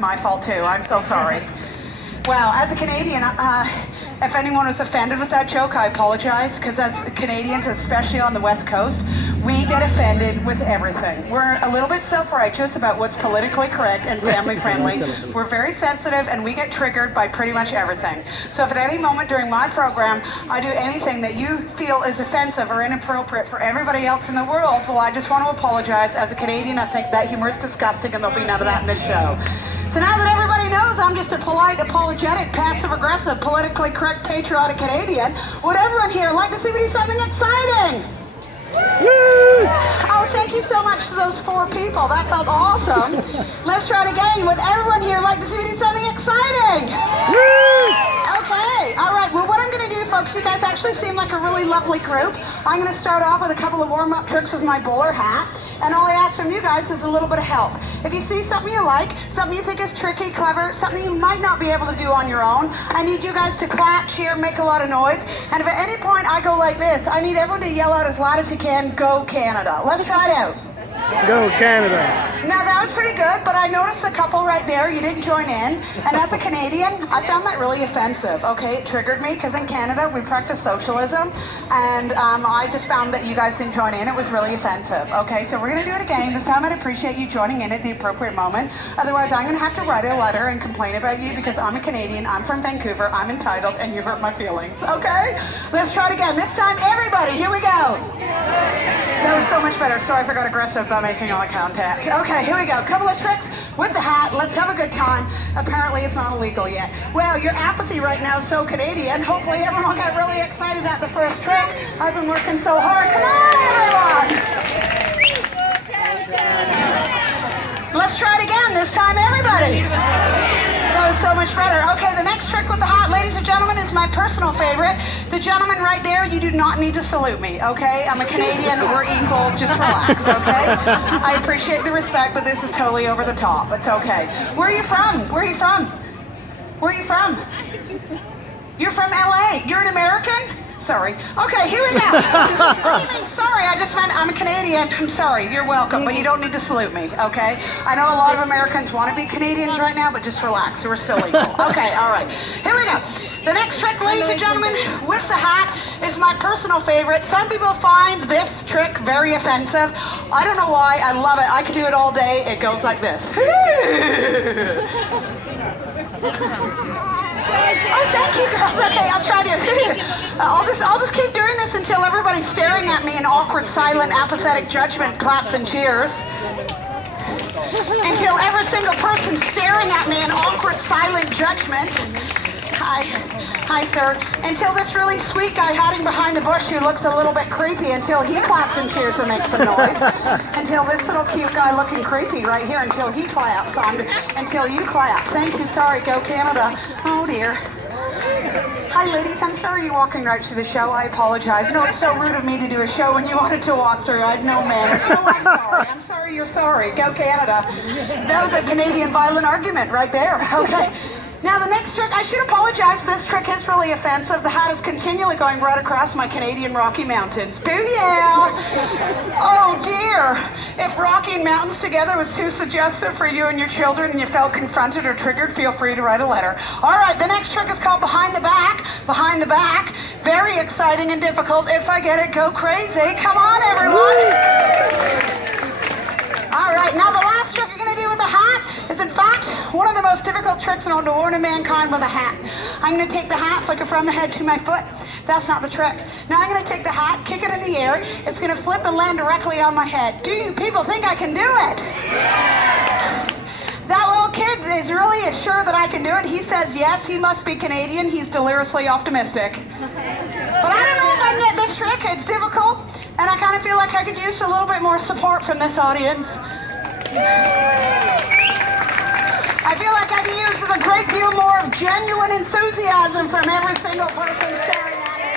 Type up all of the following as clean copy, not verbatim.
My fault too. I'm so sorry. Well, as a Canadian, if anyone was offended with that joke, I apologize, because as Canadians, especially on the West Coast, we get offended with everything. We're a little bit self-righteous about what's politically correct and family-friendly. We're very sensitive, and we get triggered by pretty much everything. So if at any moment during my program I do anything that you feel is offensive or inappropriate for everybody else in the world, well, I just want to apologize. As a Canadian, I think that humor is disgusting, and there'll be none of that in this show. So now that everybody knows I'm just a polite, apologetic, passive-aggressive, politically correct, patriotic Canadian, would everyone here like to see me do something exciting? Woo! Oh, thank you so much to those 4 people. That felt awesome. Let's try it again. Would everyone here like to see me do something exciting? Woo! Okay. All right. Well, what I'm going to do, folks, you guys actually seem like a really lovely group. I'm going to start off with a couple of warm-up tricks with my bowler hat. And all I ask from you guys is a little bit of help. If you see something you like, something you think is tricky, clever, something you might not be able to do on your own, I need you guys to clap, cheer, make a lot of noise. And if at any point I go like this, I need everyone to yell out as loud as you can, "Go Canada." Let's try it out. Go Canada. Now that was pretty good, but I noticed a couple right there, you didn't join in. And as a Canadian, I found that really offensive, okay? It triggered me, because in Canada, we practice socialism. And I just found that you guys didn't join in. It was really offensive, okay? So we're going to do it again. This time I'd appreciate you joining in at the appropriate moment. Otherwise, I'm going to have to write a letter and complain about you, because I'm a Canadian, I'm from Vancouver, I'm entitled, and you hurt my feelings, okay? Let's try it again. This time, everybody, here we go. That was so much better. Sorry, I forgot aggressive by making eye contact. Okay, here we go. A couple of tricks with the hat. Let's have a good time. Apparently, it's not illegal yet. Well, your apathy right now is so Canadian. Hopefully, everyone got really excited at the first trick. I've been working so hard. Come on, everyone! Let's try it again. This time, everybody. That was so much better. Okay, the next trick with the hat, ladies and gentlemen, is my personal favorite. The gentleman right there, you do not need to salute me, okay? I'm a Canadian, we're equal, just relax, okay? I appreciate the respect, but this is totally over the top. It's okay. Where are you from? Where are you from? Where are you from? You're from LA. You're an American? Sorry. Okay, here we go. What do you mean, sorry? I just meant I'm a Canadian. I'm sorry. You're welcome, but you don't need to salute me, okay? I know a lot of Americans want to be Canadians right now, but just relax. We're still equal. Okay, all right. Here we go. The next trick, ladies and gentlemen, with the hat is my personal favorite. Some people find this trick very offensive. I don't know why. I love it. I could do it all day. It goes like this. Oh, thank you, girls. Okay, I'll try to. I'll just keep doing this until everybody's staring at me in awkward, silent, apathetic judgment, claps and cheers. Until every single person's staring at me in awkward, silent judgment. Hi, sir. Until this really sweet guy hiding behind the bush who looks a little bit creepy, until he claps and cheers and makes some noise. Until this little cute guy looking creepy right here, until he claps, until you clap. Thank you, sorry, go Canada. Oh dear. Hi ladies, I'm sorry you're walking right through the show. I apologize. No, it's so rude of me to do a show when you wanted to walk through. I had no manners. So I'm sorry. I'm sorry you're sorry. Go Canada. That was a Canadian violent argument right there. Okay. Now the next trick, I should apologize, this trick is really offensive. The hat is continually going right across my Canadian Rocky Mountains. Booyah! Oh dear! If Rocky and mountains together was too suggestive for you and your children and you felt confronted or triggered, feel free to write a letter. Alright, the next trick is called behind the back. Behind the back. Very exciting and difficult. If I get it, go crazy. Come on everyone! Alright, now the last trick you're going to do with the hat is in fact one of the most difficult tricks known to warn mankind with a hat. I'm going to take the hat, flick it from the head to my foot. That's not the trick. Now I'm going to take the hat, kick it in the air. It's going to flip and land directly on my head. Do you people think I can do it? That little kid is really sure that I can do it. He says yes, he must be Canadian. He's deliriously optimistic. But I don't know if I can get this trick. It's difficult, and I kind of feel like I could use a little bit more support from this audience. I feel like I could use a great deal more of genuine enthusiasm from every single person staring at me.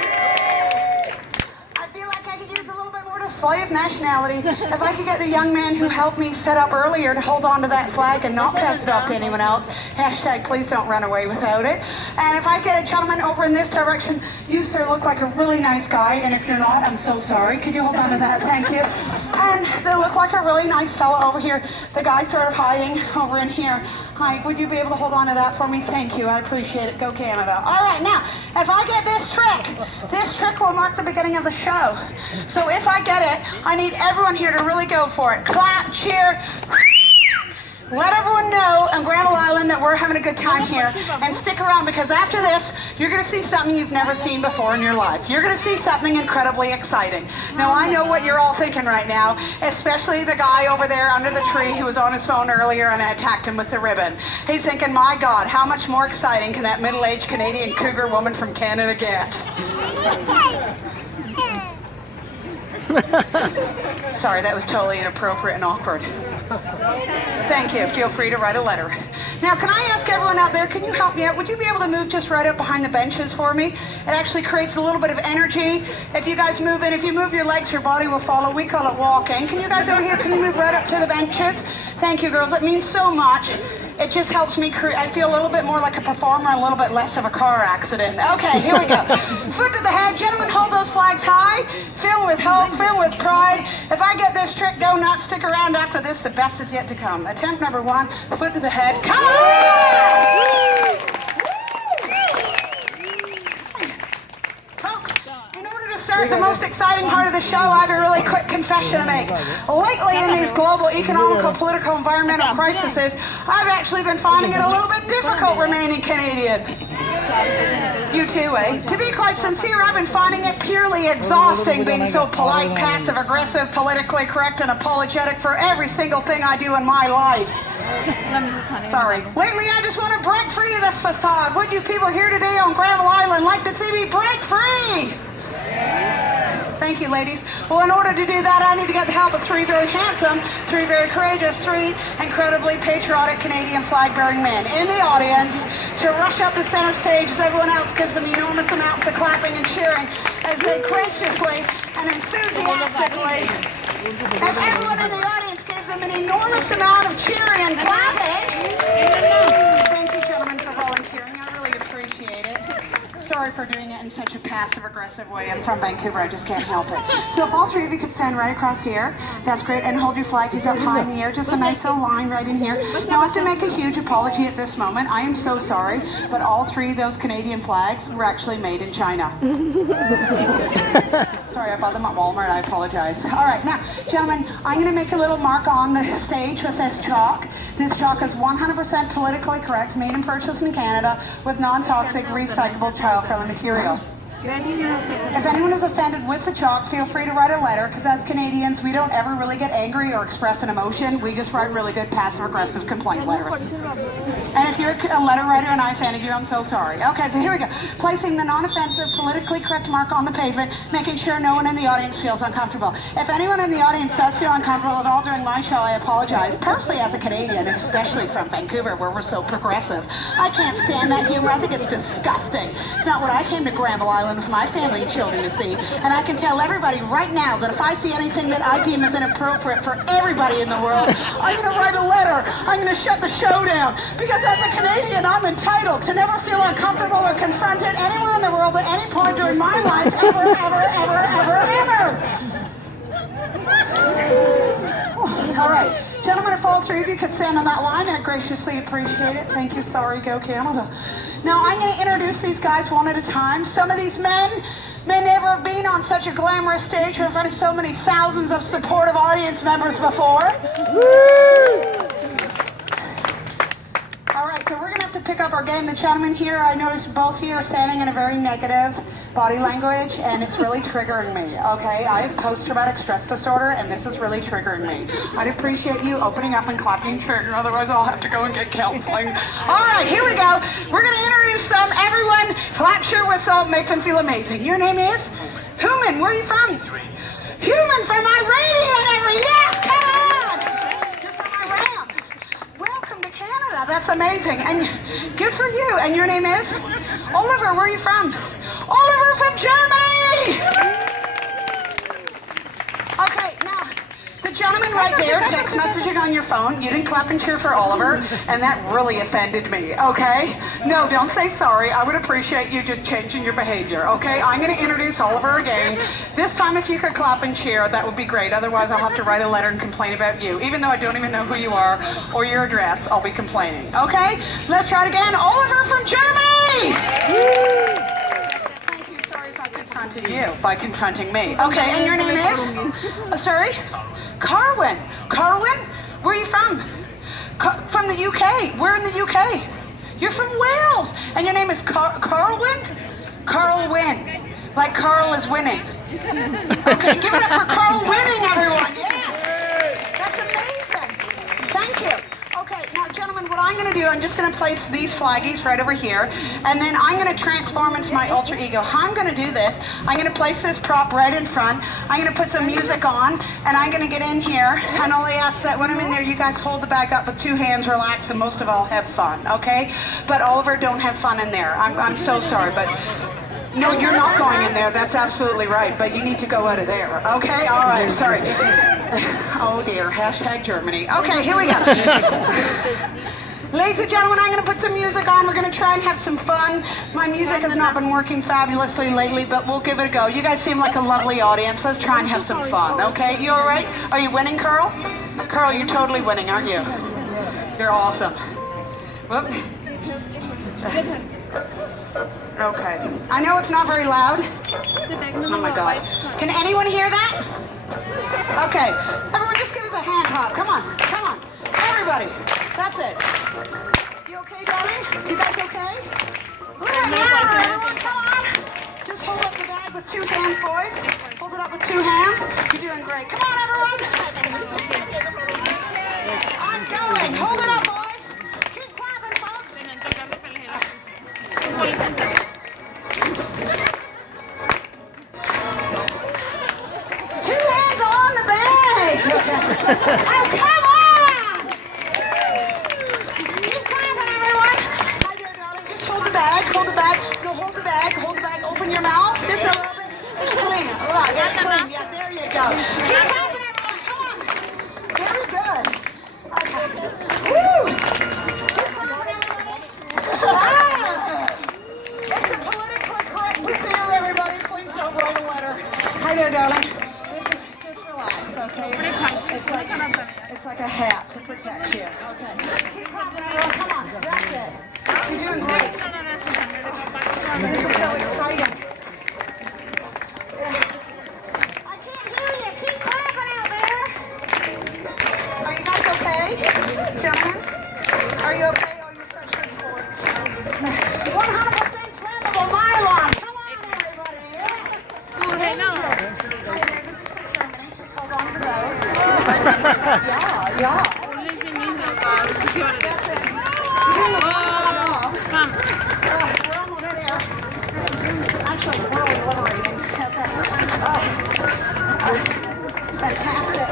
I feel like I could use a little bit more display of nationality. If I could get the young man who helped me set up earlier to hold on to that flag and not pass it off to anyone else. Hashtag please don't run away without it. And if I get a gentleman over in this direction, you sir look like a really nice guy, and if you're not, I'm so sorry. Could you hold on to that? Thank you. And they look like a really nice fellow over here. The guy sort of hiding over in here. Hi, would you be able to hold on to that for me? Thank you, I appreciate it. Go Canada. All right, now, if I get this trick will mark the beginning of the show. So if I get it, I need everyone here to really go for it. Clap, cheer. Let everyone know on Granville Island that we're having a good time here, and stick around because after this, you're going to see something you've never seen before in your life. You're going to see something incredibly exciting. Now, I know what you're all thinking right now, especially the guy over there under the tree who was on his phone earlier and I attacked him with the ribbon. He's thinking, my God, how much more exciting can that middle-aged Canadian cougar woman from Canada get? Sorry, that was totally inappropriate and awkward. Thank you. Feel free to write a letter. Now, can I ask everyone out there, can you help me out? Would you be able to move just right up behind the benches for me? It actually creates a little bit of energy. If you guys move in, if you move your legs, your body will follow. We call it walking. Can you guys over here, can you move right up to the benches? Thank you, girls. It means so much. It just helps me I feel a little bit more like a performer, a little bit less of a car accident. Okay, here we go. Foot to the head. Gentlemen, hold those flags high. Filled with hope, filled with pride. If I get this trick, do not stick around after this. The best is yet to come. Attempt number 1, foot to the head. Come on! The most exciting part of the show, I have a really quick confession to make. Lately in these global economical, political, environmental crises, I've actually been finding it a little bit difficult remaining Canadian. You too, eh? To be quite sincere, I've been finding it purely exhausting being so polite, passive-aggressive, politically correct, and apologetic for every single thing I do in my life. Sorry. Lately, I just want to break free of this facade. Would you people here today on Granville Island like to see me break free? Thank you, ladies. Well, in order to do that, I need to get the help of 3 very handsome, 3 very courageous, 3 incredibly patriotic Canadian flag-bearing men in the audience to rush up the center stage as everyone else gives them enormous amounts of clapping and cheering as they graciously and enthusiastically, as everyone in the audience gives them an enormous amount of cheering and clapping. Thank you, gentlemen, for volunteering. I really appreciate it. Sorry for doing it in such a passive-aggressive way. I'm from Vancouver, I just can't help it. So if all 3 of you could stand right across here, that's great, and hold your flags up high in the air, just a nice little line right in here. Now I have to make a huge apology at this moment. I am so sorry, but all 3 of those Canadian flags were actually made in China. Sorry, I bought them at Walmart, I apologize. All right, now, gentlemen, I'm going to make a little mark on the stage with this chalk. This chalk is 100% politically correct, made and purchased in Canada with non-toxic, recyclable, child-friendly material. If anyone is offended with the chalk, feel free to write a letter, because as Canadians, we don't ever really get angry or express an emotion. We just write really good passive-aggressive complaint letters. And if you're a letter writer and I offended you, I'm so sorry. Okay, so here we go. Placing the non-offensive, politically correct mark on the pavement, making sure no one in the audience feels uncomfortable. If anyone in the audience does feel uncomfortable at all during my show, I apologize. Personally, as a Canadian, especially from Vancouver, where we're so progressive, I can't stand that humor. I think it's disgusting. It's not what I came to Granville Island with my family and children to see. And I can tell everybody right now that if I see anything that I deem as inappropriate for everybody in the world, I'm going to write a letter. I'm going to shut the show down. Because as a Canadian, I'm entitled to never feel uncomfortable or confronted anywhere in the world at any point during my life, ever, ever, ever, ever, ever. All right. Gentlemen, if all 3 of you could stand on that line, I graciously appreciate it. Thank you. Sorry, go Canada. Now, I'm going to introduce these guys one at a time. Some of these men may never have been on such a glamorous stage or in front of so many thousands of supportive audience members before. Woo! All right, so we're going to have to pick up our game. The gentlemen here, I noticed both of you are standing in a very negative body language, and it's really triggering me, okay? I have post-traumatic stress disorder, and this is really triggering me. I'd appreciate you opening up and clapping trigger, otherwise I'll have to go and get counseling. All right, here we go. We're going to introduce them. Everyone, clap your whistle, make them feel amazing. Your name is? Human. Where are you from? Human from Iranian. Yes, come on! You're from Iran. Welcome to Canada. That's amazing. And good for you. And your name is? Oliver. Where are you from? Oliver from Germany! Okay, now, the gentleman right there text messaging on your phone. You didn't clap and cheer for Oliver, and that really offended me, okay? No, don't say sorry. I would appreciate you just changing your behavior, okay? I'm going to introduce Oliver again. This time, if you could clap and cheer, that would be great. Otherwise, I'll have to write a letter and complain about you. Even though I don't even know who you are or your address, I'll be complaining, okay? Let's try it again. Oliver from Germany! Thank you. Sorry if I confronted you by confronting me. Okay, and your name is? Sorry? Carwin. Carwin? Where are you from? From the UK. Where in the UK? You're from Wales. And your name is Carwin? Carwin. Like Carl is winning. Okay, give it up for Carl winning, everyone. Yeah. That's amazing. Thank you. Okay, now gentlemen, what I'm going to do, I'm just going to place these flaggies right over here, and then I'm going to transform into my alter ego. How I'm going to do this, I'm going to place this prop right in front, I'm going to put some music on, and I'm going to get in here, and all I ask that when I'm in there, you guys hold the bag up with 2 hands, relax, and most of all, have fun, okay? But Oliver, don't have fun in there. I'm so sorry, but... No, you're not going in there. That's absolutely right. But you need to go out of there. Okay? All right. Sorry. Oh, dear. Hashtag Germany. Okay, here we go. Ladies and gentlemen, I'm going to put some music on. We're going to try and have some fun. My music has not been working fabulously lately, but we'll give it a go. You guys seem like a lovely audience. Let's try and have some fun. Okay? You all right? Are you winning, Carl? Carl, you're totally winning, aren't you? You're awesome. Whoop. Okay. I know it's not very loud. Oh my God. Can anyone hear that? Okay. Everyone just give us a hand hop. Come on. Come on. Everybody. That's it. You okay, darling? You guys okay? Yeah, everyone, come on. Just hold up the bag with 2 hands, boys. Hold it up with 2 hands. You're doing great. Come on, everyone. I'm going. Hold it up, boys. Keep clapping, folks. 2 hands on the bag. Oh, come on. Keep clapping, everyone. Hi there, darling. Just hold the bag. Hold the bag. No, hold the bag. Hold the bag. Open your mouth. Just a little bit. It's clean. Right. That's clean. Yeah, there you go. Keep clapping, everyone. Come on. Very good. Okay. Woo. Keep clapping, everybody. It's a politically correct procedure, everybody. Please don't roll the letter. Hi there, darling. Just relax, okay? It's like a hat to protect you. Okay. Keep clapping, everyone. Come on. That's it. You're doing great. This is so exciting. I can't hear you. Keep clapping out there. Are you guys okay? Gentlemen? Are you okay? Oh, you're such good sports. 100% flammable nylon. Come on, everybody. Just hold on to those. Yeah. We're almost there. Actually, we're liberating. Fantastic.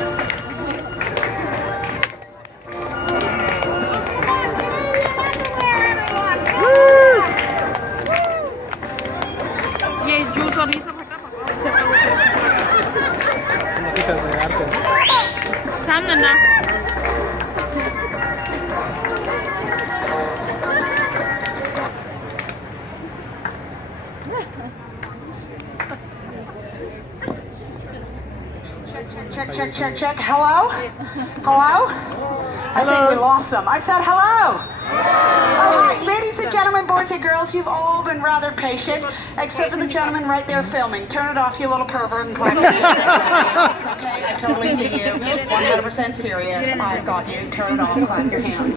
Check. Hello? Hello? I think we lost them. I said hello. All right, ladies and gentlemen, boys and girls, you've all been rather patient, except for the gentleman right there filming. Turn it off, you little pervert, and clap your hands. Okay, I totally see you. 100% serious. I've got you. Turn it off, clap your hands.